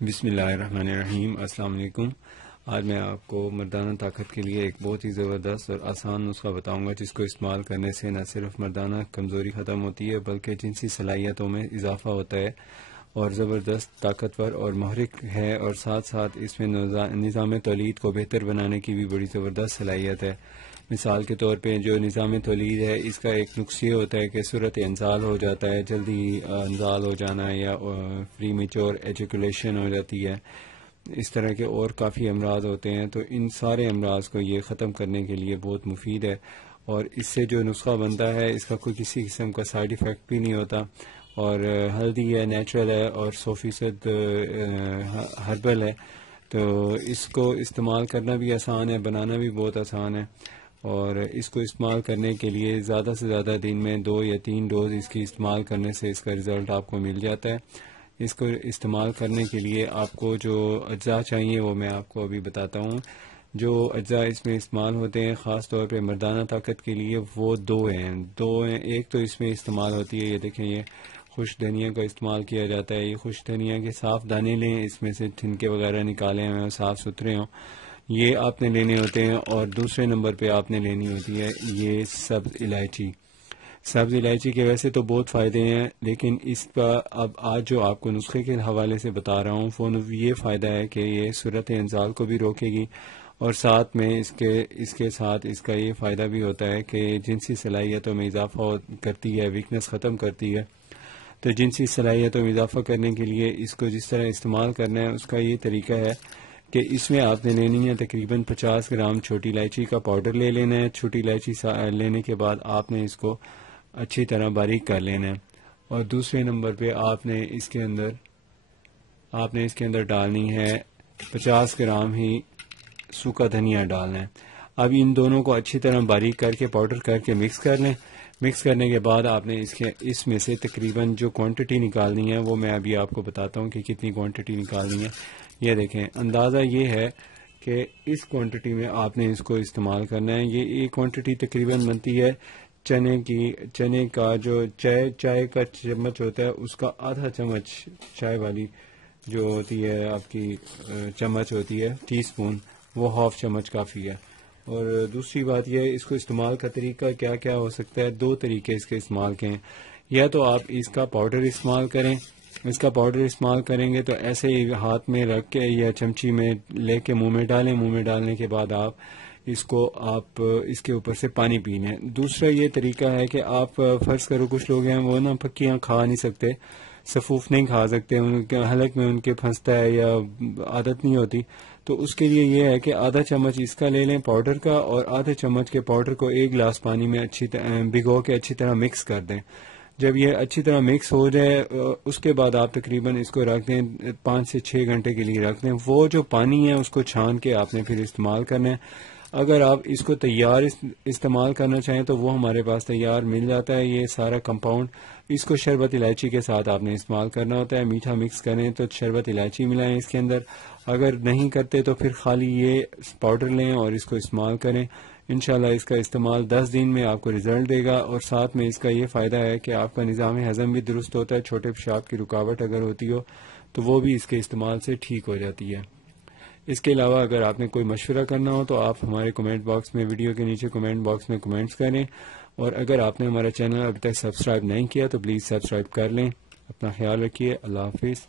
بسم اللہ الرحمن الرحیم۔ السلام علیکم۔ آج میں آپ کو مردانہ طاقت کے لیے ایک بہت ہی زبردست اور آسان نسخہ بتاؤں گا، جس کو استعمال کرنے سے نہ صرف مردانہ کمزوری ختم ہوتی ہے بلکہ جنسی صلاحیتوں میں اضافہ ہوتا ہے اور زبردست طاقتور اور محرک ہے، اور ساتھ ساتھ اس میں نظام تولید کو بہتر بنانے کی بھی بڑی زبردست صلاحیت ہے۔ مثال کے طور پہ جو نظام تولید ہے، اس کا ایک نقص یہ ہوتا ہے کہ صورت انزال ہو جاتا ہے، جلدی انزال ہو جانا یا پری میچور ایجیکولیشن ہو جاتی ہے، اس طرح کے اور کافی امراض ہوتے ہیں۔ تو ان سارے امراض کو یہ ختم کرنے کے لیے بہت مفید ہے، اور اس سے جو نسخہ بنتا ہے اس کا کوئی کسی قسم کا سائیڈ ایفیکٹ بھی نہیں ہوتا، اور ہیلدی ہے، نیچرل ہے، اور 100% ہربل ہے۔ تو اس کو استعمال کرنا بھی آسان ہے، بنانا بھی بہت آسان ہے، اور اس کو استعمال کرنے کے لیے زیادہ سے زیادہ دن میں 2 یا 3 ڈوز اس کی استعمال کرنے سے اس کا رزلٹ آپ کو مل جاتا ہے۔ اس کو استعمال کرنے کے لیے آپ کو جو اجزاء چاہیے وہ میں آپ کو ابھی بتاتا ہوں۔ جو اجزاء اس میں استعمال ہوتے ہیں خاص طور پہ مردانہ طاقت کے لیے، وہ دو ہیں۔ ایک تو اس میں استعمال ہوتی ہے، یہ دیکھیں، یہ خوش دھنیا کا استعمال کیا جاتا ہے۔ یہ خوش دھنیا کے صاف دانے لیں، اس میں سے ٹھنکے وغیرہ نکالے ہوئے ہیں، صاف ستھرے ہوں، یہ آپ نے لینے ہوتے ہیں۔ اور دوسرے نمبر پہ آپ نے لینی ہوتی ہے یہ سبز الائچی۔ سبز الائچی کے ویسے تو بہت فائدے ہیں، لیکن اس کا اب آج جو آپ کو نسخے کے حوالے سے بتا رہا ہوں، یہ فائدہ ہے کہ یہ صورت انزال کو بھی روکے گی، اور ساتھ میں اس کے ساتھ اس کا یہ فائدہ بھی ہوتا ہے کہ جنسی صلاحیتوں میں اضافہ کرتی ہے، ویکنس ختم کرتی ہے۔ تو جنسی صلاحیتوں میں اضافہ کرنے کے لیے اس کو جس طرح استعمال کرنا ہے، اس کا یہ طریقہ ہے کہ اس میں آپ نے لینی ہے تقریباً 50 گرام چھوٹی الائچی کا پاؤڈر لے لینا ہے۔ چھوٹی الائچی لینے کے بعد آپ نے اس کو اچھی طرح باریک کر لینا ہے، اور دوسرے نمبر پہ آپ نے اس کے اندر ڈالنی ہے 50 گرام ہی سوکھا دھنیا ڈالنا ہے۔ اب ان دونوں کو اچھی طرح باریک کر کے پاؤڈر کر کے مکس کر لیں۔ مکس کرنے کے بعد آپ نے اس میں سے تقریباً جو کوانٹٹی نکالنی ہے وہ میں ابھی آپ کو بتاتا ہوں کہ کتنی کوانٹٹی نکالنی ہے۔ یہ دیکھیں، اندازہ یہ ہے کہ اس کوانٹٹی میں آپ نے اس کو استعمال کرنا ہے۔ یہ کوانٹٹی تقریباً بنتی ہے چنے کا جو چائے کا چمچ ہوتا ہے، اس کا آدھا چمچ، چائے والی جو ہوتی ہے آپ کی چمچ ہوتی ہے، ٹی سپون، وہ ہاف چمچ کافی ہے۔ اور دوسری بات یہ ہے، اس کو استعمال کا طریقہ کیا کیا ہو سکتا ہے۔ 2 طریقے اس کے استعمال کے ہیں۔ یا تو آپ اس کا پاؤڈر استعمال کریں، اس کا پاؤڈر استعمال کریں گے تو ایسے ہی ہاتھ میں رکھ کے یا چمچی میں لے کے منہ میں ڈالیں، منہ میں ڈالنے کے بعد آپ اس کے اوپر سے پانی پینے۔ دوسرا یہ طریقہ ہے کہ آپ فرض کرو کچھ لوگ ہیں وہ نا پکیاں کھا نہیں سکتے، سفوف نہیں کھا سکتے، ان کے حلق میں ان کے پھنستا ہے یا عادت نہیں ہوتی، تو اس کے لیے یہ ہے کہ آدھا چمچ اس کا لے لیں پاؤڈر کا، اور آدھے چمچ کے پاؤڈر کو 1 گلاس پانی میں بھگو کے اچھی طرح مکس کر دیں۔ جب یہ اچھی طرح مکس ہو جائے، اس کے بعد آپ تقریباً اس کو رکھ دیں 5 سے 6 گھنٹے کے لیے رکھ دیں۔ وہ جو پانی ہے اس کو چھان کے آپ نے پھر استعمال کرنا ہے۔ اگر آپ اس کو تیار استعمال کرنا چاہیں تو وہ ہمارے پاس تیار مل جاتا ہے، یہ سارا کمپاؤنڈ۔ اس کو شربت الائچی کے ساتھ آپ نے استعمال کرنا ہوتا ہے۔ میٹھا مکس کریں تو شربت الائچی ملائیں اس کے اندر، اگر نہیں کرتے تو پھر خالی یہ پاؤڈر لیں اور اس کو استعمال کریں۔ انشاءاللہ اس کا استعمال 10 دن میں آپ کو رزلٹ دے گا، اور ساتھ میں اس کا یہ فائدہ ہے کہ آپ کا نظام ہضم بھی درست ہوتا ہے۔ چھوٹے پیشاب کی رکاوٹ اگر ہوتی ہو تو وہ بھی اس کے استعمال سے ٹھیک ہو جاتی ہے۔ اس کے علاوہ اگر آپ نے کوئی مشورہ کرنا ہو تو آپ ہمارے کمنٹ باکس میں، ویڈیو کے نیچے کمنٹ باکس میں کمنٹس کریں، اور اگر آپ نے ہمارا چینل ابھی تک سبسکرائب نہیں کیا تو پلیز سبسکرائب کر لیں۔ اپنا خیال رکھیے، اللہ حافظ۔